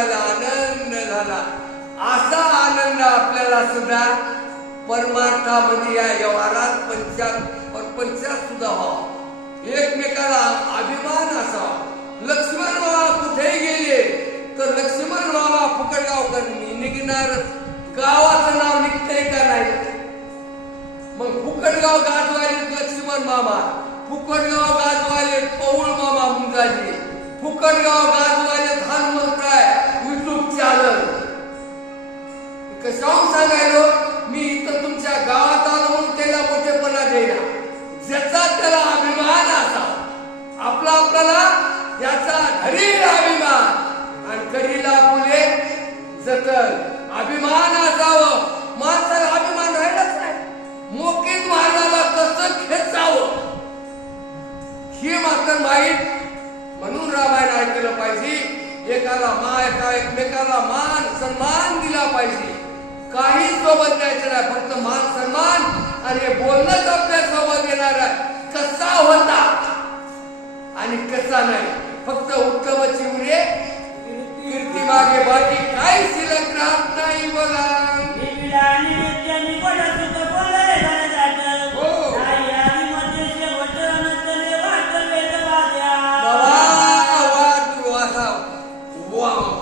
मिळाला, आनंद झाला. असा आनंद आपल्याला सुद्धा परमार्थामध्ये या व्यवहारात प्रपंचात सुद्धा व्हावा. एकमेकाला अभिमान असावा. लक्ष्मण बाबा कुठेही गेले तर लक्ष्मण बाबा फुकटगावकर निघणार. गावाचं नाव निघतंय का नाही? मग फुकटगाव गाजवाले लक्ष्मण मामा, फुकटगाव गाजवाले पौळ मामा मुंजाजी, फुकटगाव गाजवाले हनुमंतराय युट्यूब चॅनल. कशाहून सांगायलो मी इथं तुमच्या गावात आलो म्हणून त्याला मोठेपणा देईना. ज्याचा त्याला अभिमान असावा. आपल्याला याचा घरी अभिमान आणि करीला फुले जतन अभिमान असावं. माणसाला अभिमान राहिलाच नाही. मोकीत मारणाला कसं खेचावं हे मात्र माहीत. म्हणून रामायण ऐकलं पाहिजे. एकमेकाला मान सन्मान दिला पाहिजे. काही सोबत द्यायचं नाही, फक्त मान सन्मान. आणि बोलणंच आपल्या सोबत येणार आहे. कसा होता आणि कसा नाही, फक्त उत्तमची उरे कीर्ती मागे बाकी काही शिल्लक राहत नाही. बघा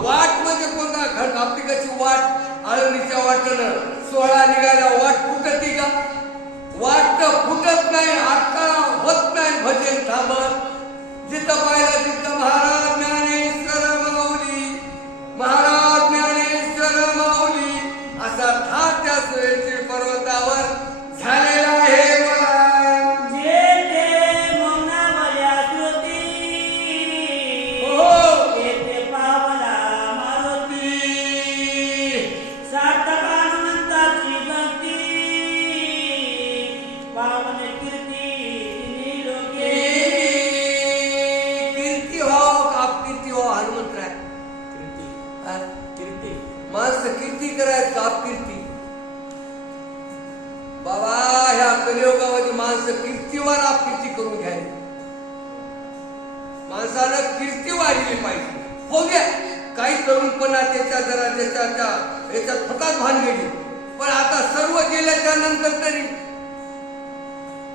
वाट म्हणजे कोणता घट आपली कशी वाट आळणीच्या वाटनं 16 निघायला वाट फुटती का? वाट फुटत नाही. आता होत नाही भजन थांबत. जिथं पाहिलं तिथं महाराज ज्ञानेश्वर माऊली, महाराज ज्ञानेश्वर माऊली असा ठाक त्या सुरेची पर्वतावर झालेला आहे. कीर्ती करायचं अपकीर्ती. बाबा ह्या कलियुगामध्ये माणसं कीर्तीवर अपकीर्ती करून घ्यायला. माणसानं कीर्ती वाढली पाहिजे. हो द्या काही तरुणपणा याच्यात फटात भानगडी. पण आता सर्व गेल्याच्या नंतर तरी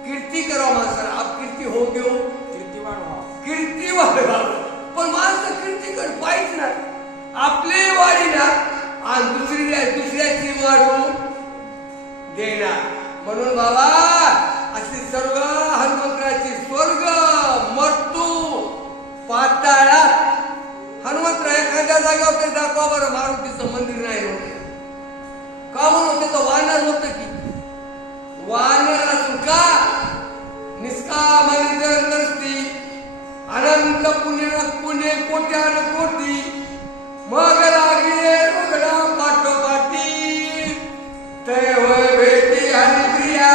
कीर्ती करावं. माणसाला अपकीर्ती हो घेऊ कीर्ती वाढवा. पण माणसं कीर्तीकडे पाहिजे ना. आपली वाढी ना आणि दुसऱ्याची वाढू देणार. म्हणून बाबा अशी सर्व हनुमंतराची स्वर्ग मृत्यू पाताळात हनुमंतराय एखाद्या जागेवर तरी दाखवा बरं. मारुतीचं मंदिर नाही होते का? म्हणून तिथं वानर होत की वानर असून का निष्काम नसती. अनंत पुण्य कोट्यान कोटी मग लागले रुगडा पाठोपाठी तैव भेटी आणि प्रिया.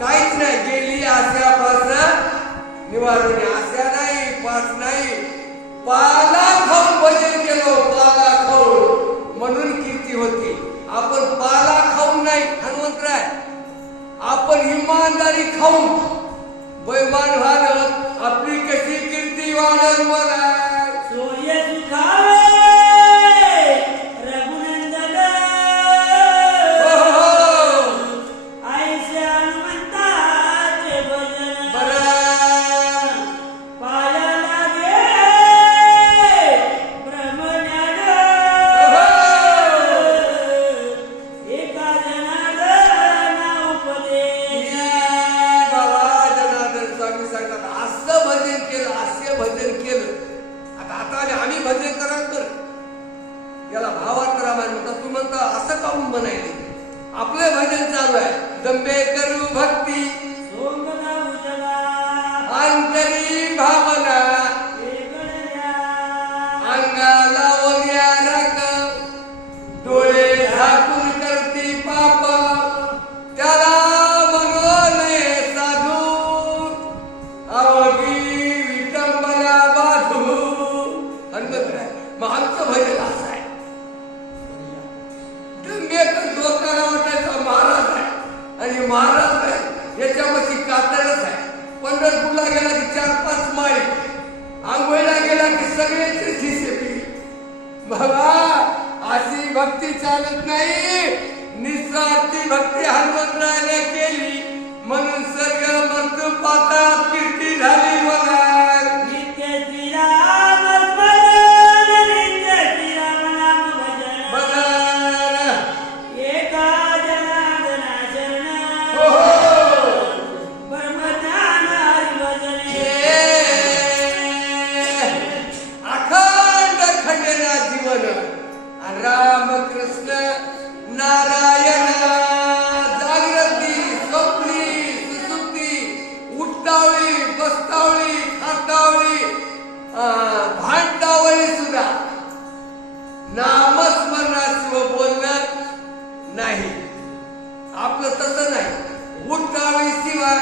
काहीच नाही गेली आशापासून निवारून. आशा नाही पास नाही. पाला खाऊन भजन केलो. पाला खाऊन म्हणून कीर्ती होती. आपण पाला खाऊन नाही हनुमंतराय. आपण इमानदारी खाऊन बैमान व्हाल आपली कशी कीर्ती वाढल. मला सूर्य सुखावे आपले भजन चालू आहे. दंबे करू भक्ती अंतरी भावना अंगाला वग्या रक डोळे झाकून करती पाप त्याला मनोने साधू अवघी विटंबना बाधू. हनुमंतराय मग आमचं भजन असं आहे. डोक्याला वाटायचा महाराज आहे आणि महाराज आहे याच्यामध्ये कातरच आहे. पंढरपूरला गेला की 4-5 माळी बाबा अशी भक्ती चालत नाही. निस्वार्थी भक्ती हनुमंतरायाने केली म्हणून स्वर्ग मर्त्य पाताळात कीर्ती झाली बघा. नित्य श्रीराम स्मरण, नित्य श्रीराम नाम भजन, बघा एका जनार्दना शरण, हो हो ब्रह्मज्ञान हरिभजन. अखंड खंडेना जीवन आणि रामकृष्ण नारायण जागृती स्वप्नी सुसुप्ती उठतावळी बसतावळी खातावळी भांडतावळी सुद्धा नामस्मरणाशिवाय बोलणार नाही. आपलं तसं नाही. उठतावळी शिवाय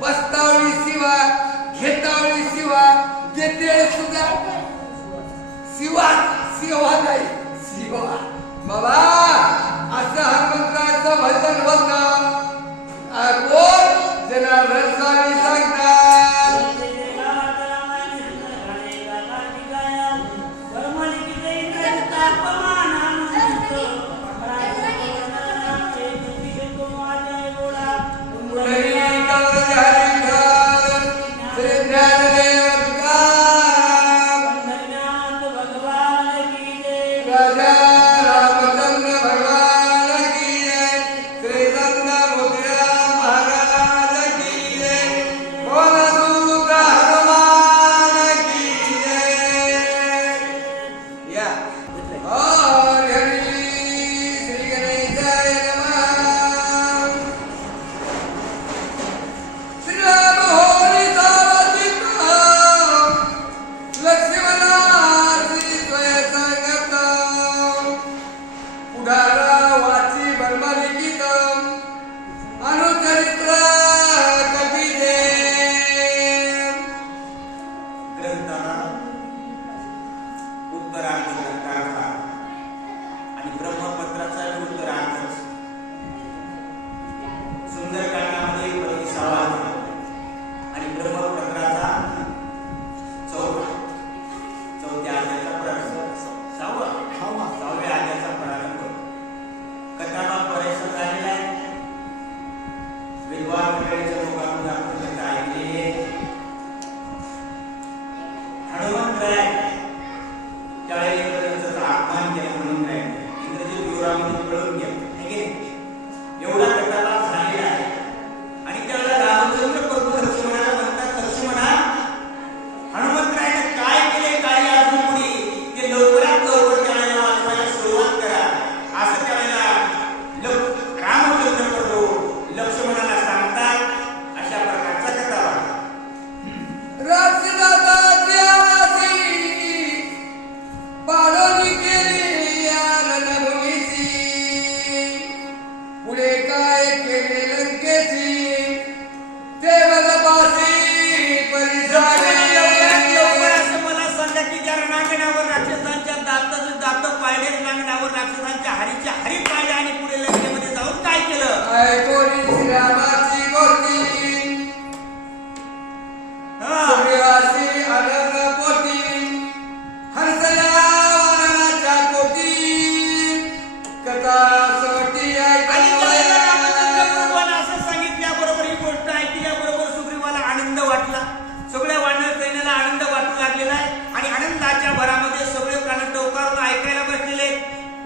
बसतावळी शिवाय घेतावळी शिवाय देते सुद्धा शिवा शिवा नाही शिवा. बाबा असं हनुमंतरायाचं भजन होतं. कोण जनार्दन स्वामी सांगतात.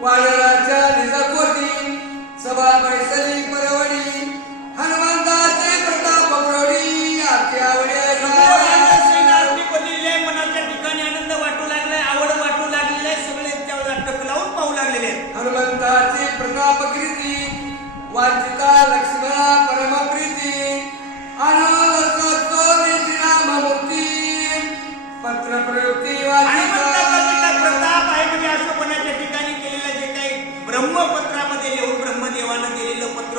वानराच्या निजापोटी सभा बैसली परवडी हनुमंताचे प्रताप प्रौढी आख्यावडी मनाच्या ठिकाणी आनंद वाटू लागलाय, आवड वाटू लागलेली आहे. सगळे त्याला टकलावून पाहू लागलेले आहेत. हनुमंताची प्रताप कीर्ती वांछिता लक्ष्मणा परम प्रीती पत्र प्रयुक्ती प्रताप आहे म्हणजे अशोकनाच्या ठिकाणी केलेलं जे काही ब्रह्मपत्रामध्ये लिहून ब्रह्मदेवानं दिलेलं पत्र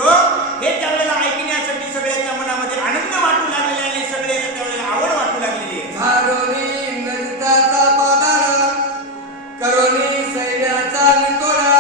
हे त्यावेळेला ऐकण्यासाठी सगळ्यांच्या मनामध्ये आनंद वाटू लागलेला आणि सगळे त्यावेळेला आवड वाटू लागलेली आहे. धारोनी इंद्रजिताचा पादार करोनी सैन्याचा नितोरा